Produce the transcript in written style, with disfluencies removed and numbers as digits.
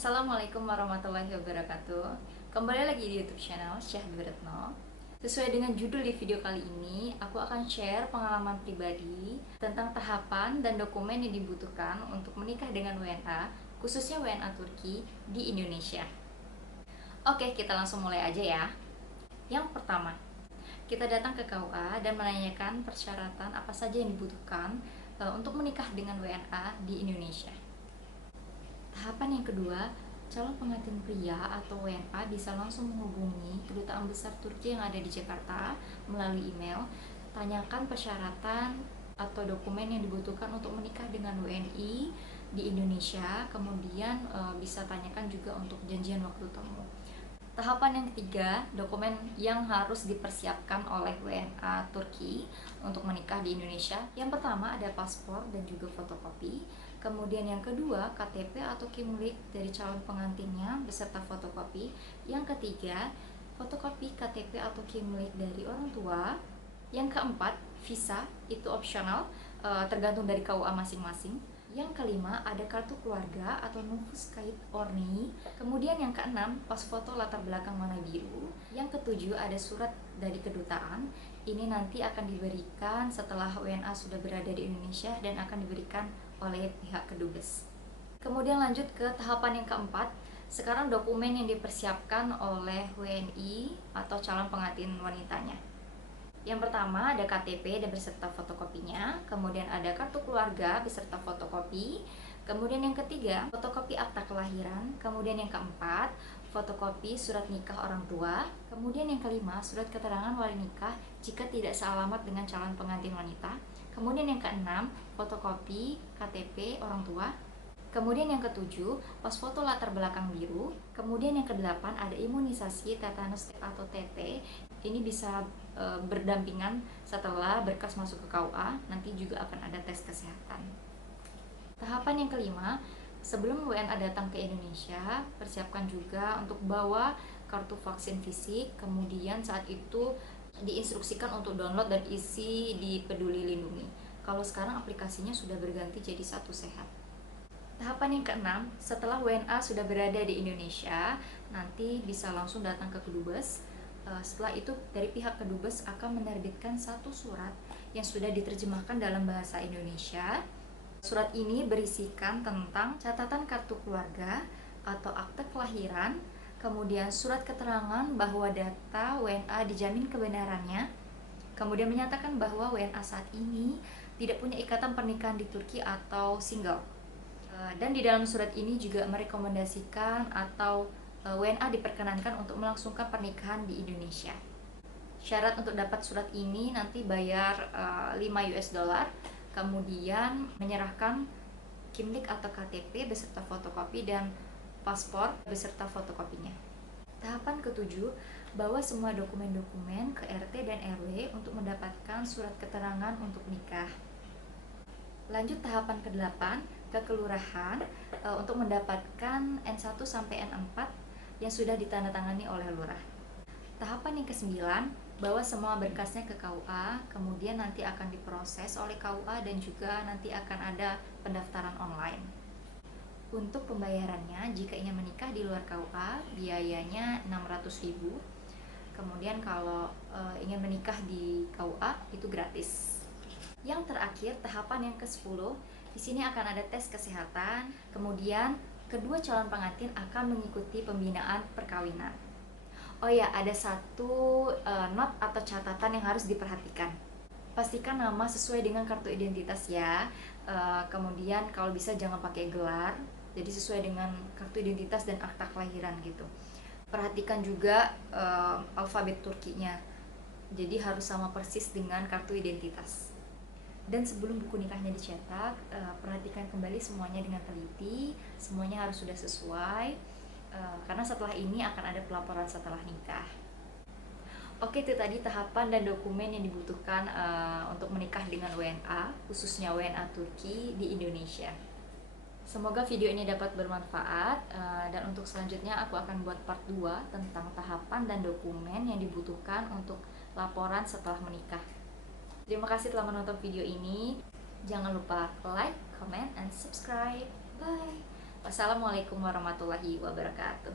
Assalamualaikum warahmatullahi wabarakatuh. Kembali lagi di YouTube channel Syahdu Retno. Sesuai dengan judul di video kali ini, aku akan share pengalaman pribadi tentang tahapan dan dokumen yang dibutuhkan untuk menikah dengan WNA, khususnya WNA Turki di Indonesia. Oke, kita langsung mulai aja ya. Yang pertama, kita datang ke KUA dan menanyakan persyaratan apa saja yang dibutuhkan untuk menikah dengan WNA di Indonesia. Tahapan yang kedua, calon pengantin pria atau WNA bisa langsung menghubungi Kedutaan Besar Turki yang ada di Jakarta melalui email. Tanyakan persyaratan atau dokumen yang dibutuhkan untuk menikah dengan WNI di Indonesia. Kemudian bisa tanyakan juga untuk janjian waktu temu. Tahapan yang ketiga, dokumen yang harus dipersiapkan oleh WNA Turki untuk menikah di Indonesia. Yang pertama ada paspor dan juga fotokopi. Kemudian yang kedua, KTP atau kimlik dari calon pengantinnya beserta fotokopi. Yang ketiga, fotokopi KTP atau kimlik dari orang tua. Yang keempat, visa, itu opsional, tergantung dari KUA masing-masing. Yang kelima, ada kartu keluarga atau nufus kait orni. Kemudian yang keenam, pas foto latar belakang warna biru. Yang ketujuh, ada surat dari kedutaan. Ini nanti akan diberikan setelah WNA sudah berada di Indonesia dan akan diberikan oleh pihak kedubes. Kemudian lanjut ke tahapan yang keempat. Sekarang dokumen yang dipersiapkan oleh WNI atau calon pengantin wanitanya. Yang pertama ada KTP dan beserta fotokopinya, kemudian ada kartu keluarga beserta fotokopi, kemudian yang ketiga fotokopi akta kelahiran, kemudian yang keempat fotokopi surat nikah orang tua, kemudian yang kelima surat keterangan wali nikah jika tidak sealamat dengan calon pengantin wanita, kemudian yang keenam fotokopi KTP orang tua, kemudian yang ketujuh pas foto latar belakang biru, kemudian yang kedelapan ada imunisasi tetanus atau TT. Ini bisa berdampingan setelah berkas masuk ke KUA, nanti juga akan ada tes kesehatan. Tahapan yang kelima, sebelum WNA datang ke Indonesia, persiapkan juga untuk bawa kartu vaksin fisik, kemudian saat itu diinstruksikan untuk download dan isi di Peduli Lindungi. Kalau sekarang aplikasinya sudah berganti jadi Satu Sehat. Tahapan yang keenam, setelah WNA sudah berada di Indonesia, nanti bisa langsung datang ke kedubes. Setelah itu dari pihak kedubes akan menerbitkan satu surat yang sudah diterjemahkan dalam bahasa Indonesia. Surat ini berisikan tentang catatan kartu keluarga atau akte kelahiran, kemudian surat keterangan bahwa data WNA dijamin kebenarannya, kemudian menyatakan bahwa WNA saat ini tidak punya ikatan pernikahan di Turki atau single. Dan di dalam surat ini juga merekomendasikan atau WNA diperkenankan untuk melangsungkan pernikahan di Indonesia. Syarat untuk dapat surat ini nanti bayar $5, kemudian menyerahkan kimlik atau KTP beserta fotokopi dan paspor beserta fotokopinya. Tahapan ketujuh, bawa semua dokumen-dokumen ke RT dan RW untuk mendapatkan surat keterangan untuk nikah. Lanjut tahapan ke-8, ke kelurahan untuk mendapatkan N1 sampai N4 yang sudah ditandatangani oleh lurah. Tahapan yang ke-9, bawa semua berkasnya ke KUA, kemudian nanti akan diproses oleh KUA dan juga nanti akan ada pendaftaran online. Untuk pembayarannya, jika ingin menikah di luar KUA, biayanya 600.000. Kemudian kalau ingin menikah di KUA, itu gratis. Yang terakhir, tahapan yang ke-10, di sini akan ada tes kesehatan, kemudian kedua calon pengantin akan mengikuti pembinaan perkawinan. Oh ya, ada satu not atau catatan yang harus diperhatikan. Pastikan nama sesuai dengan kartu identitas ya. Kemudian kalau bisa jangan pakai gelar, jadi sesuai dengan kartu identitas dan akta kelahiran gitu. Perhatikan juga alfabet Turkinya, jadi harus sama persis dengan kartu identitas. Dan sebelum buku nikahnya dicetak, perhatikan kembali semuanya dengan teliti, semuanya harus sudah sesuai, karena setelah ini akan ada pelaporan setelah nikah. Oke, itu tadi tahapan dan dokumen yang dibutuhkan untuk menikah dengan WNA, khususnya WNA Turki di Indonesia. Semoga video ini dapat bermanfaat, dan untuk selanjutnya aku akan buat part 2 tentang tahapan dan dokumen yang dibutuhkan untuk laporan setelah menikah. Terima kasih telah menonton video ini. Jangan lupa like, comment, and subscribe. Bye. Wassalamualaikum warahmatullahi wabarakatuh.